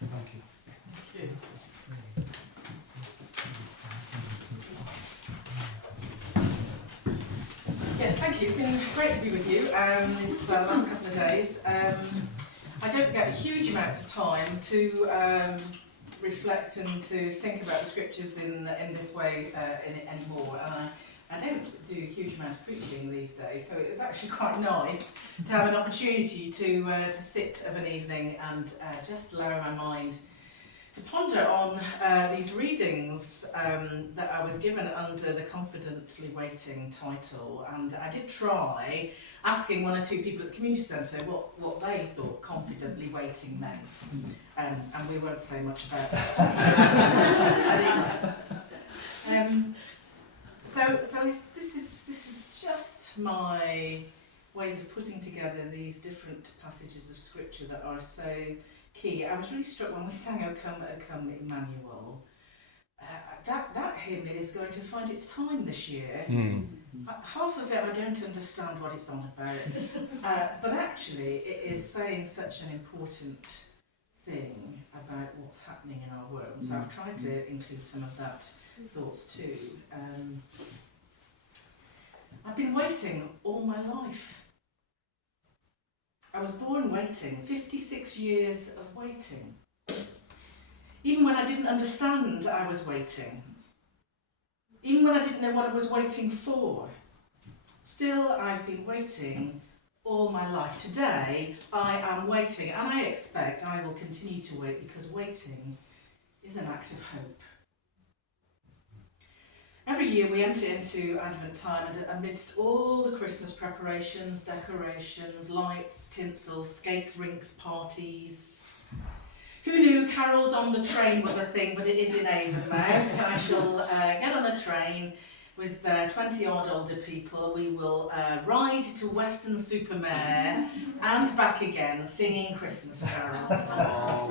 Thank you. Thank you. Yes, thank you. It's been great to be with you this last couple of days. I don't get huge amounts of time to reflect and to think about the scriptures in this way anymore. And I don't do a huge amount of preaching these days, so it was actually quite nice to have an opportunity to sit of an evening and just allow my mind to ponder on these readings that I was given under the Confidently Waiting title. And I did try asking one or two people at the community centre what they thought confidently waiting meant. And we won't say much about that. So this is just my ways of putting together these different passages of scripture that are so key. I was really struck when we sang O Come, Emmanuel. That hymn is going to find its time this year. Half of it I don't understand what it's on about, but actually it is saying such an important thing about what's happening in our world. So I've tried to include some of that thoughts too. I've been waiting all my life. I was born waiting, 56 years of waiting. Even when I didn't understand, I was waiting. Even when I didn't know what I was waiting for. Still, I've been waiting all my life. Today, I am waiting, and I expect I will continue to wait because waiting is an act of hope. Every year we enter into Advent time, and amidst all the Christmas preparations, decorations, lights, tinsel, skate rinks, parties. Who knew carols on the train was a thing, but it is in Avonmouth. I shall get on a train with 20 odd older people. We will ride to Weston-super-Mare and back again, singing Christmas carols.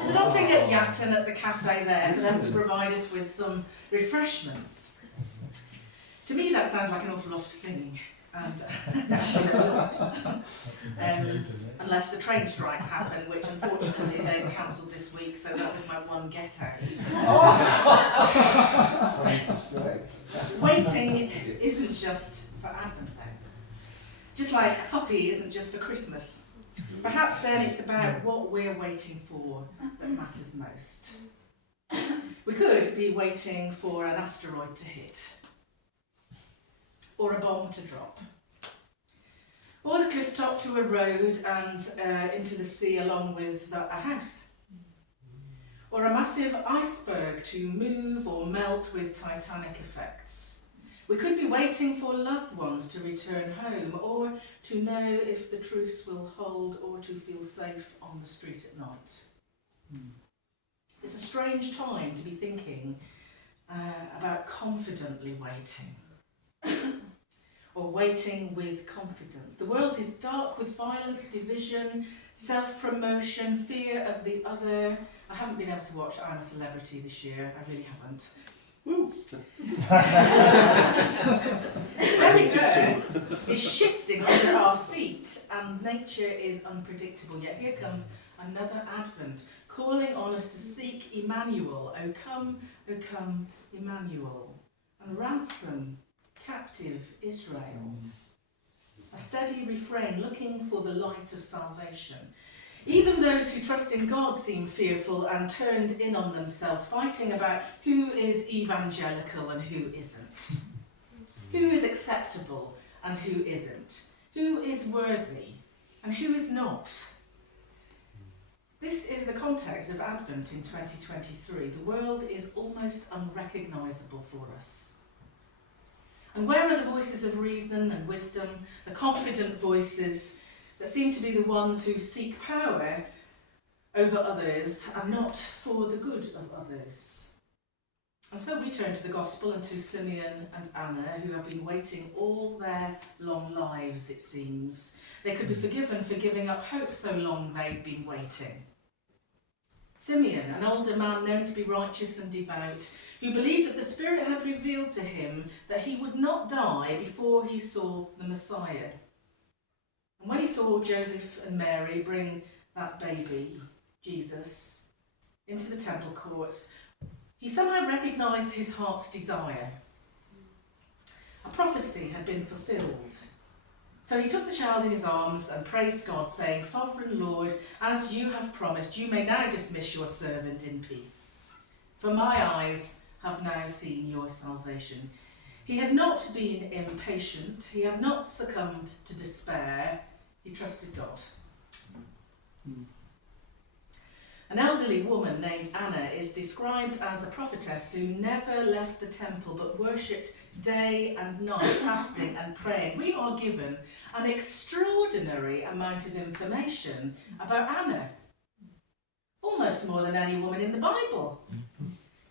Stopping at Yatton at the cafe there for them to provide us with some refreshments. To me, that sounds like an awful lot of singing, and unless the train strikes happen, which unfortunately they were cancelled this week, so that was my one get out. Waiting isn't just for Advent though. Just like a puppy isn't just for Christmas. Perhaps then it's about what we're waiting for that matters most. We could be waiting for an asteroid to hit, or a bomb to drop, or the cliff top to a road and into the sea along with a house, or a massive iceberg to move or melt with titanic effects. We could be waiting for loved ones to return home, or to know if the truce will hold, or to feel safe on the street at night. It's a strange time to be thinking about confidently waiting. Or waiting with confidence. The world is dark with violence, division, self-promotion, fear of the other. I haven't been able to watch I'm a Celebrity this year, I really haven't. Very earth is shifting under our feet and nature is unpredictable. Yet here comes another Advent, calling on us to seek Emmanuel. O come, Emmanuel, and ransom captive Israel. A steady refrain looking for the light of salvation. Even those who trust in God seem fearful and turned in on themselves, fighting about who is evangelical and who isn't. Who is acceptable and who isn't. Who is worthy and who is not. This is the context of Advent in 2023. The world is almost unrecognisable for us. And where are the voices of reason and wisdom, the confident voices that seem to be the ones who seek power over others and not for the good of others? And so we turn to the Gospel and to Simeon and Anna, who have been waiting all their long lives, it seems. They could be forgiven for giving up hope so long they've been waiting. Simeon, an older man known to be righteous and devout, who believed that the Spirit had revealed to him that he would not die before he saw the Messiah. And when he saw Joseph and Mary bring that baby, Jesus, into the temple courts, he somehow recognised his heart's desire. A prophecy had been fulfilled. So he took the child in his arms and praised God, saying, "Sovereign Lord, as you have promised, you may now dismiss your servant in peace. For my eyes have now seen your salvation." He had not been impatient. He had not succumbed to despair. He trusted God. An elderly woman named Anna is described as a prophetess who never left the temple but worshipped day and night, fasting and praying. We are given an extraordinary amount of information about Anna, almost more than any woman in the Bible.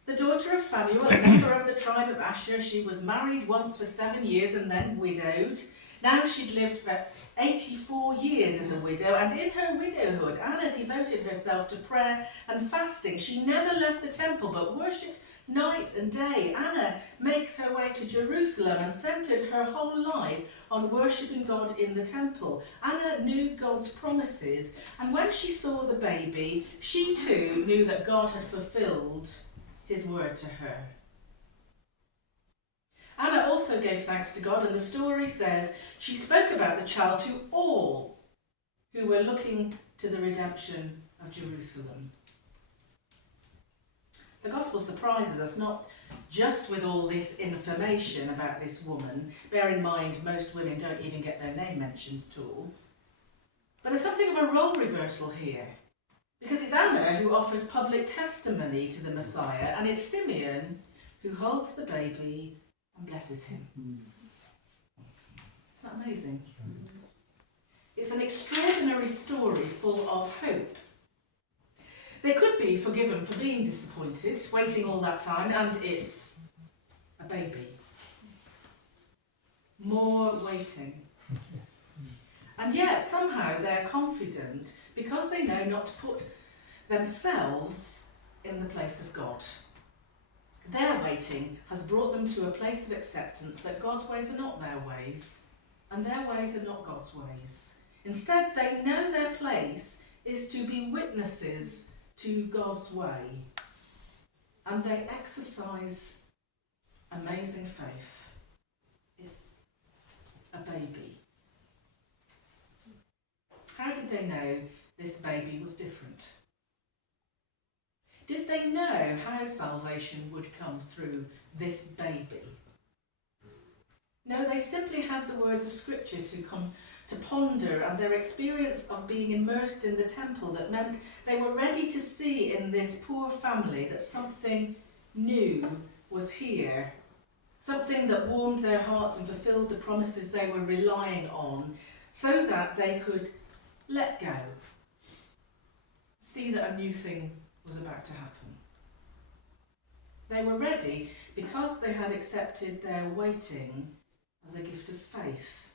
The daughter of Phanuel, a member of the tribe of Asher, she was married once for 7 years and then widowed. Now she'd lived for 84 years as a widow, and in her widowhood, Anna devoted herself to prayer and fasting. She never left the temple but worshipped night and day. Anna makes her way to Jerusalem and centred her whole life on worshipping God in the temple. Anna knew God's promises, and when she saw the baby, she too knew that God had fulfilled his word to her. Anna also gave thanks to God, and the story says she spoke about the child to all who were looking to the redemption of Jerusalem. The gospel surprises us not just with all this information about this woman. Bear in mind, most women don't even get their name mentioned at all. But there's something of a role reversal here, because it's Anna who offers public testimony to the Messiah, and it's Simeon who holds the baby and blesses him. Isn't that amazing? It's an extraordinary story full of hope. They could be forgiven for being disappointed, waiting all that time, and it's a baby. More waiting. And yet somehow they're confident because they know not to put themselves in the place of God. Their waiting has brought them to a place of acceptance that God's ways are not their ways, and their ways are not God's ways. Instead, they know their place is to be witnesses to God's way, and they exercise amazing faith. It's a baby. How did they know this baby was different? Did they know how salvation would come through this baby? No, they simply had the words of Scripture to ponder, and their experience of being immersed in the temple that meant they were ready to see in this poor family that something new was here, something that warmed their hearts and fulfilled the promises they were relying on, so that they could let go, see that a new thing was about to happen. They were ready because they had accepted their waiting as a gift of faith.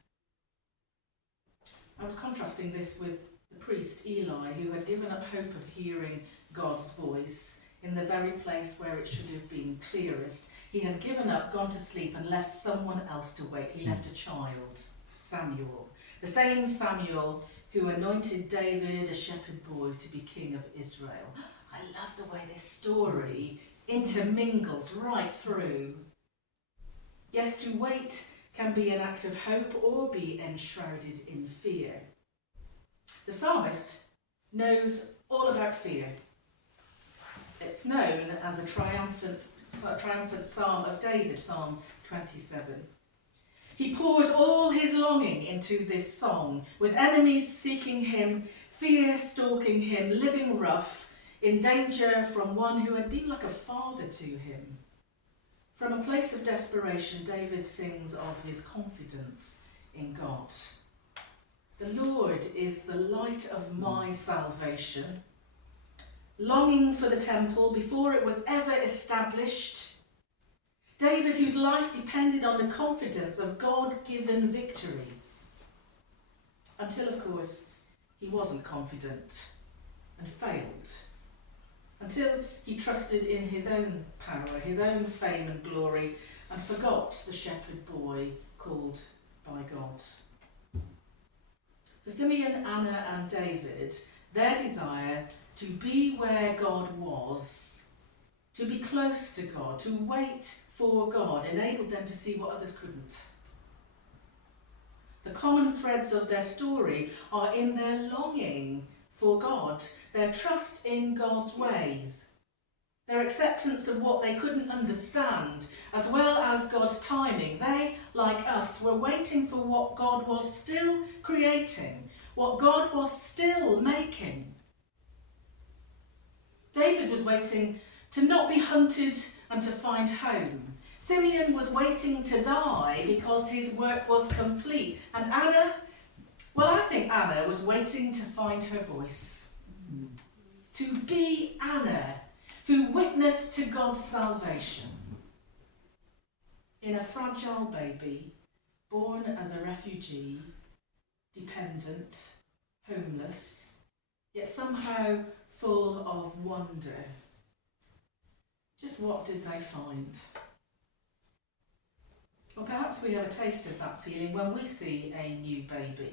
I was contrasting this with the priest Eli, who had given up hope of hearing God's voice in the very place where it should have been clearest. He had given up, gone to sleep, and left someone else to wait. He left a child, Samuel, the same Samuel who anointed David, a shepherd boy, to be king of Israel. I love the way this story intermingles right through. Yes, to wait can be an act of hope or be enshrouded in fear. The psalmist knows all about fear. It's known as a triumphant psalm of David, Psalm 27. He pours all his longing into this song, with enemies seeking him, fear stalking him, living rough, in danger from one who had been like a father to him. From a place of desperation, David sings of his confidence in God. The Lord is the light of my salvation. Longing for the temple before it was ever established. David, whose life depended on the confidence of God-given victories. Until, of course, he wasn't confident and failed. Until he trusted in his own power, his own fame and glory, and forgot the shepherd boy called by God. For Simeon, Anna and David, their desire to be where God was, to be close to God, to wait for God, enabled them to see what others couldn't. The common threads of their story are in their longing for God, their trust in God's ways, their acceptance of what they couldn't understand, as well as God's timing. They, like us, were waiting for what God was still creating, what God was still making. David was waiting to not be hunted and to find home. Simeon was waiting to die because his work was complete. And Anna, well, I think Anna was waiting to find her voice. To be Anna, who witnessed to God's salvation in a fragile baby, born as a refugee, dependent, homeless, yet somehow full of wonder. Just what did they find? Well, perhaps we have a taste of that feeling when we see a new baby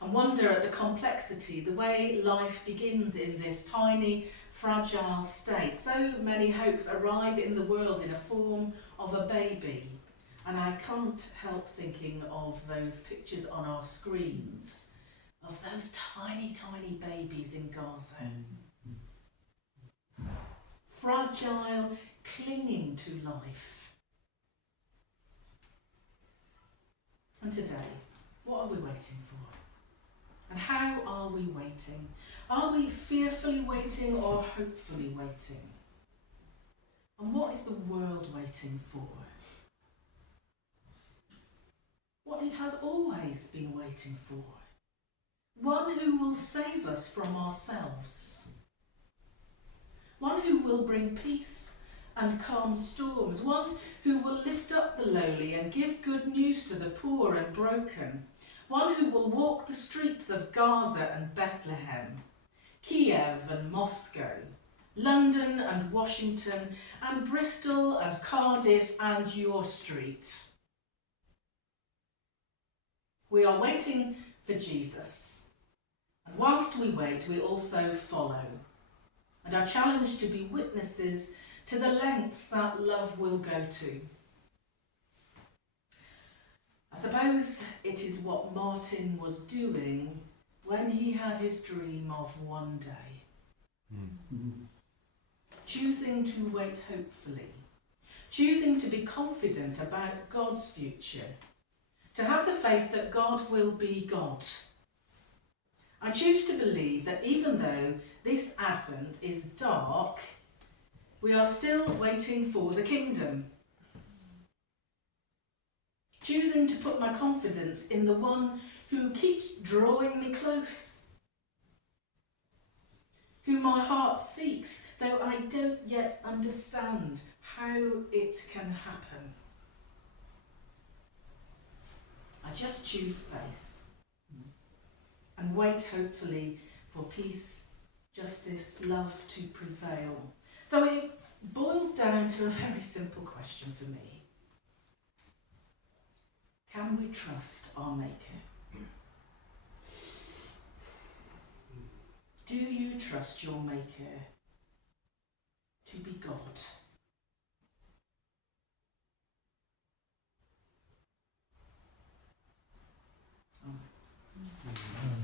and wonder at the complexity, the way life begins in this tiny, fragile state. So many hopes arrive in the world in a form of a baby, and I can't help thinking of those pictures on our screens of those tiny, tiny babies in Gaza. Fragile, clinging to life. And today, what are we waiting for? And how are we waiting? Are we fearfully waiting or hopefully waiting? And what is the world waiting for? What it has always been waiting for. One who will save us from ourselves. One who will bring peace and calm storms. One who will lift up the lowly and give good news to the poor and broken. One who will walk the streets of Gaza and Bethlehem, Kiev and Moscow, London and Washington, and Bristol and Cardiff and your street. We are waiting for Jesus. And whilst we wait, we also follow. And are challenged to be witnesses to the lengths that love will go to. I suppose it is what Martin was doing when he had his dream of one day. Choosing to wait hopefully, choosing to be confident about God's future, to have the faith that God will be God. I choose to believe that even though this Advent is dark, we are still waiting for the kingdom. Choosing to put my confidence in the one who keeps drawing me close, who my heart seeks, though I don't yet understand how it can happen. I just choose faith and wait hopefully for peace, justice, love to prevail. So it boils down to a very simple question for me. Can we trust our Maker? Do you trust your Maker to be God? Amen.